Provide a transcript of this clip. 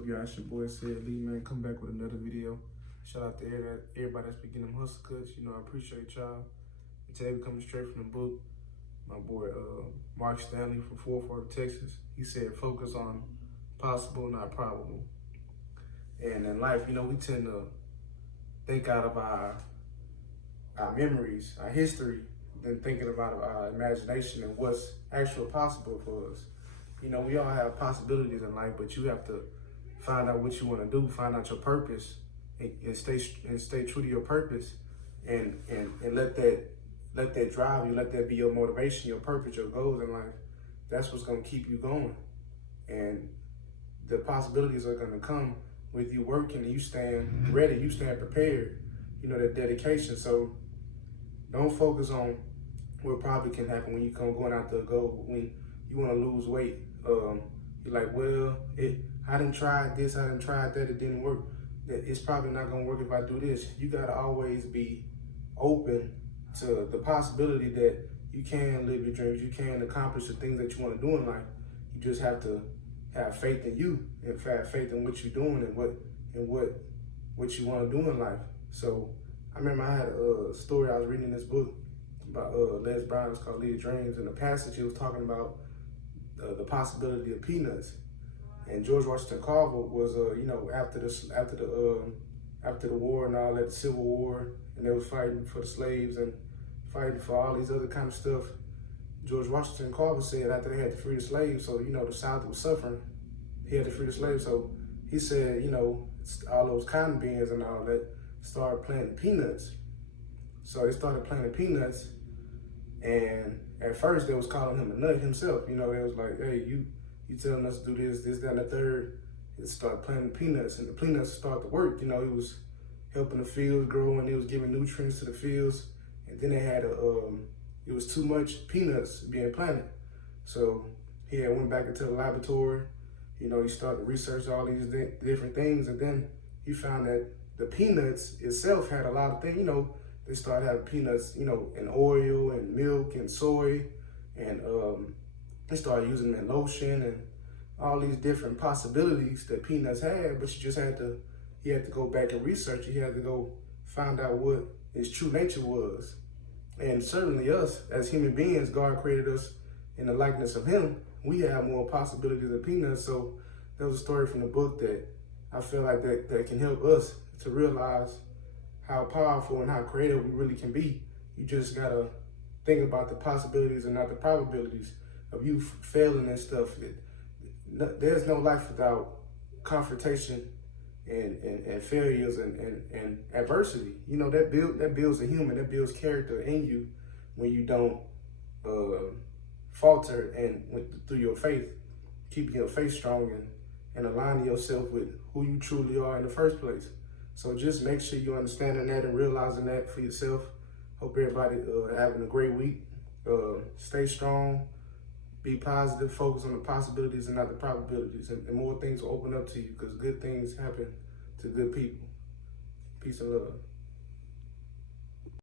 up, y'all? It's your boy CedLee, man. Come back with another video. Shout out to everybody that's been getting them hustle cuts. You know, I appreciate y'all. And today we coming straight from the book. My boy Mark Stanley from Fort Worth, Texas. He said, focus on possible, not probable. And in life, you know, we tend to think out of our memories, our history, than thinking about our imagination and what's actually possible for us. You know, we all have possibilities in life, but you have to find out what you want to do, find out your purpose, and stay true to your purpose, and let that drive you, let that be your motivation, your purpose, your goals in life. That's what's gonna keep you going. And the possibilities are gonna come with you working and you staying ready, you staying prepared, you know, that dedication. So don't focus on what probably can happen when you come going after a goal. When you want to lose weight, you're like, well, I done tried this, I done tried that, it didn't work. It's probably not gonna work if I do this. You gotta always be open to the possibility that you can live your dreams, you can accomplish the things that you want to do in life. You just have to have faith in you and have faith in what you're doing and what you want to do in life. So I remember I had a story, I was reading this book about Les Brown, it's called Lead Your Dreams, and the passage he was talking about the possibility of peanuts. And George Washington Carver was, you know, after the war and all that, the Civil War, and they was fighting for the slaves and fighting for all these other kind of stuff. George Washington Carver said after they had to free the slaves, so, you know, the South was suffering, he had to free the slaves. So he said, you know, all those cotton beans and all that, started planting peanuts. So they started planting peanuts, and at first they was calling him a nut himself. You know, they was like, hey, you telling us to do this, that, and the third. It started planting peanuts, and the peanuts started to work. You know, he was helping the fields grow, and he was giving nutrients to the fields. And then they had it was too much peanuts being planted. So he had went back into the laboratory. You know, he started to research all these different things, and then he found that the peanuts itself had a lot of things. You know, they started having peanuts, you know, in oil and milk and soy, and they started using them in lotion and all these different possibilities that peanuts had. But he had to go back and research it. He had to go find out what his true nature was. And certainly us, as human beings, God created us in the likeness of him. We have more possibilities than peanuts. So there was a story from the book that I feel like that can help us to realize how powerful and how creative we really can be. You just gotta think about the possibilities and not the probabilities of you failing and stuff. There's no life without confrontation and failures and adversity. You know, that builds a human, that builds character in you when you don't falter and through your faith, keeping your faith strong and aligning yourself with who you truly are in the first place. So just make sure you understanding that and realizing that for yourself. Hope everybody having a great week. Stay strong, be positive, focus on the possibilities and not the probabilities, and more things will open up to you because good things happen to good people. Peace and love.